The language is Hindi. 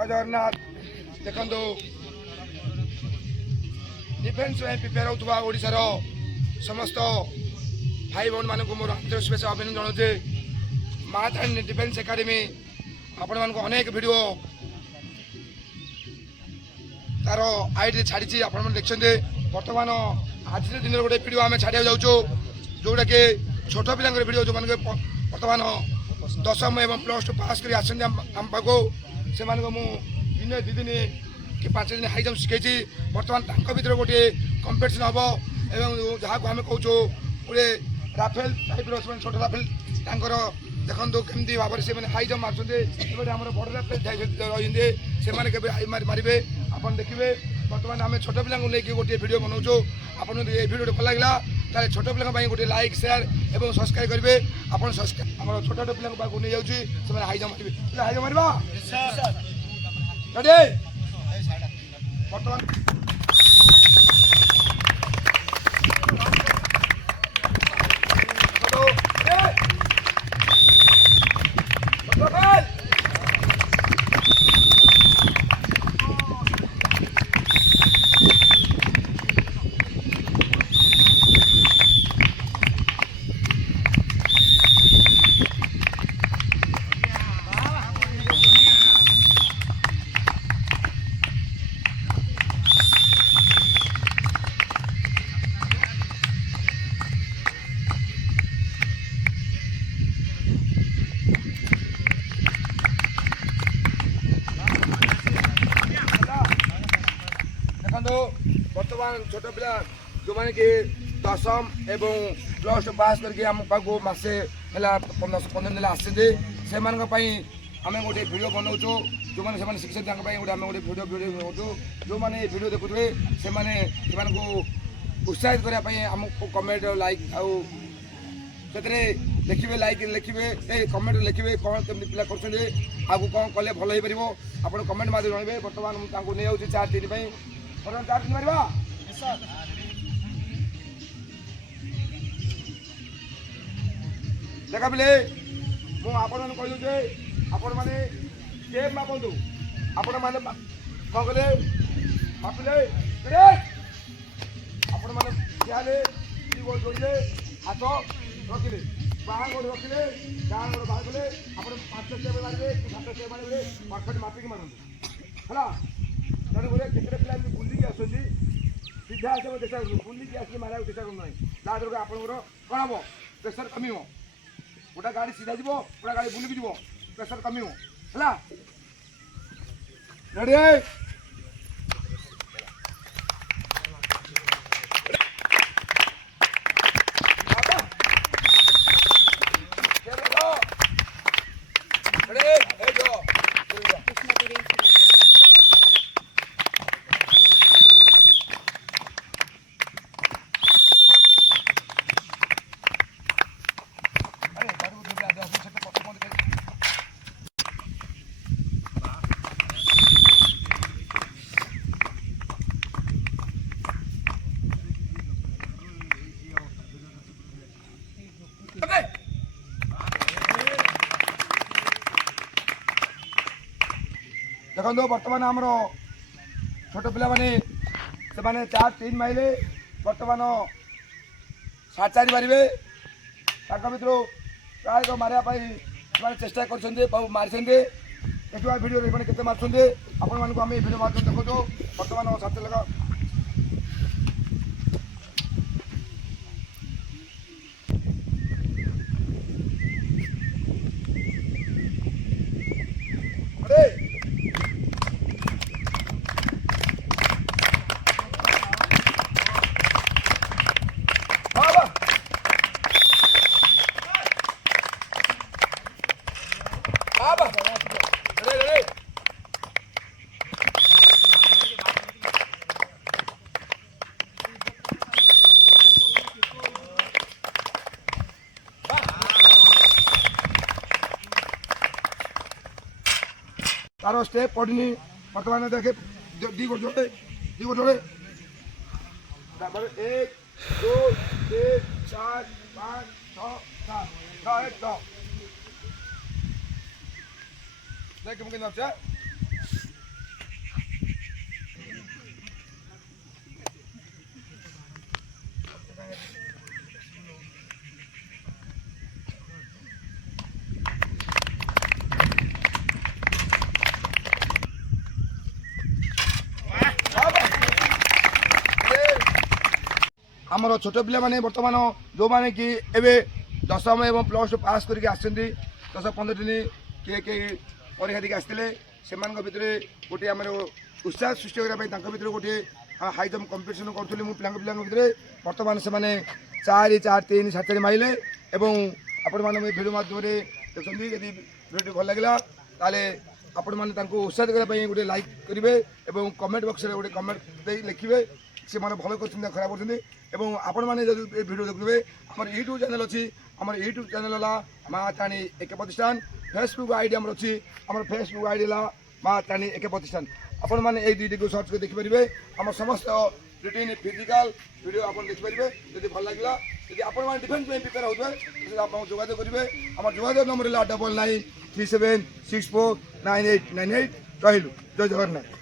जय जगन्नाथ देखो डिफेन्स प्रिपेयर होता ओडार समस्त भाई भौन मान मोर आंतरिक शुभेच्छा अभिनंदन जनाऊे मार्च एंड डिफेन्स एकाडेमी आपण मान अनेक वीडियो तार आईडी छाड़ी आपण देखते बर्तमान आज दिन गोटे वीडियो आम छाड़ा जाऊँ जोटा कि छोट पिला वीडियो जो मैंने बर्तमान 10वीं एवं +2 पास कर आम पाक से दिन 2 दिन कि 5 दिन हाई जंप शिखे बर्तमान भर गोटे कंपिटिशन हम एवं जहाँ को आम कहूँ गोटे राफेल टाइप छोट राफेल तर देखो कमी भाव से हाई जंप मार्च आम बड़ राफेल रही से मारे आप देखिए बर्तमान आम छोट पिला लेकिन गोटे वीडियो बनाऊँ आपन ये वीडियो भल लगा ताले छोट पिला गोटे लाइक शेयर और सब्सक्राइब करेंगे आप छोट छोट पिला नहीं जाऊँगी हाई जंप मारे हाई जंप मारे बर्तमान बर्तमान छोट पिला जो मैंने कि 10वीं एवं +2 पास करके आम पाक मसे 15 दिन आसते से आम गोटे वीडियो बनाऊँ जो मैंने शिक्षक गोटे आम गोटे वीडियो बनाऊँ जो मैंने वीडियो देखुए से उत्साहित करने आमको कमेंट लाइक आउ लिखे लाइक लिखे कमेंट लिखे कौन कमी पिला कर आगे कौन कले भल हो पार आप कमेंट माध्यम जानवे बर्तमान नहीं जाऊँगी 4 दिन 4 दिन मारवा देखा पिले मुझे आपण मैंने गेम मापतु आपण मैंने कौन कले मापिले आपण मैंने ठियाले जोड़े हाथ रखिले बाहा गोड़ रखिले डाण गोड़ बाहर कले आप 5 स्टेप मारे कि 7 स्टेप मारे परफेक्ट मापिक मारते है तेणुक केते पिला बुलिकी आसुँच सीधा आस चेषा कर बुलिकी आस मारा चेषा करूना जहाँद्वारा कि आपंकर कौन हम प्रेसर कम गोटा गाड़ी सीधा जीव गोटा गाड़ी बुलिकी जीव प्रेसर कम है रेडी देखो बर्तमान आमर छोट पिला माने 4-3 माइले बर्तमान 4.5 मारे भर प्राय मारे चेष्टा कर मारी देखा वीडियो के मार्च आपण मानक आम वीडियो माध्यम देखो बर्तमान 7 लगा तार स्टेप पड़नी बर्तमान देखे दी गोड़ जोड़े 1 2 3 4 5 6 7 10 देख मुझे आमर छोट पे बर्तमान जो मैंने कि एवं दशम एवं +2 पास करके आसछन 10-15 दिन किए किए परीक्षा देके आसते से भितर गोटे आम उत्साह सृष्टि करने भर गोटे हाई जम्प कंपिटिशन करूँ मुझे पिला भितर बर्तमान से 4 4 3 7 माइले एवं आपण मैंने भिडियो माध्यम देखते यदि भिडियो भल लगे ताले आपण मैंने उत्साहित करने गोटे लाइक करेंगे और कमेंट बक्स में गोटे कमेंट लिखे से मैंने भल कर खराब कर आपण मैंने जो भिडियो देखुए आम यूट्यूब चैनल अच्छी आम यूट्यूब चैनल है माँ ताणी एक प्रतिष्ठान फेसबुक आईडी आम अच्छी आम फेसबुक आईडी है माँ ताणी एक प्रतिष्ठान आपण मैंने ये दुईटी को सर्च कर देखिपारे आम समस्त रुटीन फिजिकाल वीडियो आप देखिपारे जब भल लगे यदि आप डिफेन्स में प्रिपेयर होते आप जोगाजोग करेंगे आम जोगाजोग नंबर है 9937649898 कहलु जय जगन्नाथ।